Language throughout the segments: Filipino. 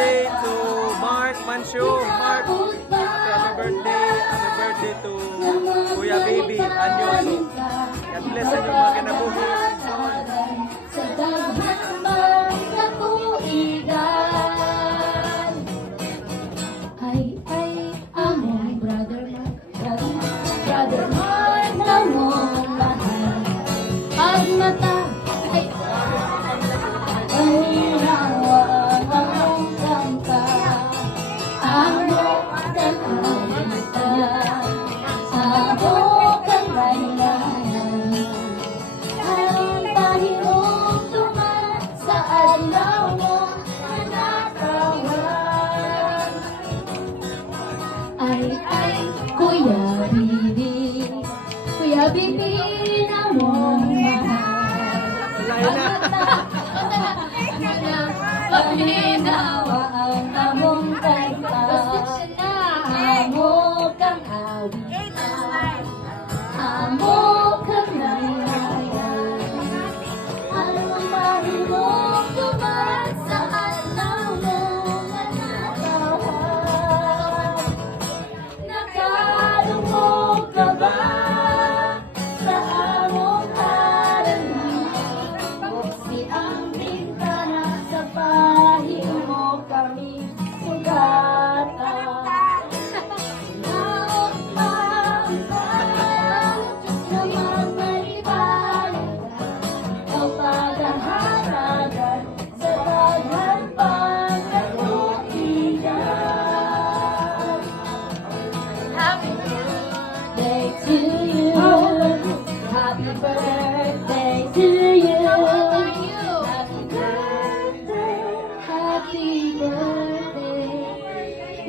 birthday to Mark Mancio. Mark, happy birthday. Happy birthday to Kuya Baby Anyoso. God bless sa inyong mga kinabuhi. Sa daghan man sa tuigan. Ay, among brother Mark, brother Mark, namong mahal. Pag mata, ay, hinawa ang kanta. Among kanta, among kalayan. Ang pahirong tumat sa adlaw mo nanatawan. Ay, Kuya Bibi, Kuya Bibi na mong mahal. Pagminawa ang among kanta, amo kang awitan, amo kang laylayan. Ang mahirong tumat sa adlaw mo nanatawan. Nakalungkot ka ba sa among harapan? Buksi ang bintana sa pahimo kami sugatan. Naot pa ang parang na magmalibaligan. Ikaw pagaharagan sa daghan pang katuigan. Happy birthday to you. Happy birthday to you. Happy birthday. Happy birthday.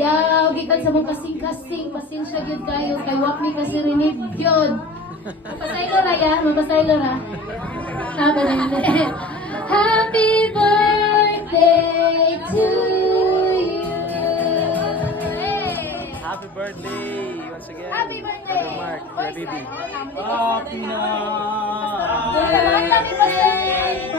Yaw, gikan sa mong kasing-kasing, pasensya gyud kayo kay wak mi kasi rinig gyud. Mapasaylo ra ya, mapasaylo ra. Happy birthday to you. Happy birthday once again. Happy birthday. Brother Mark, Kuya Baby. Happy na! Happy birthday.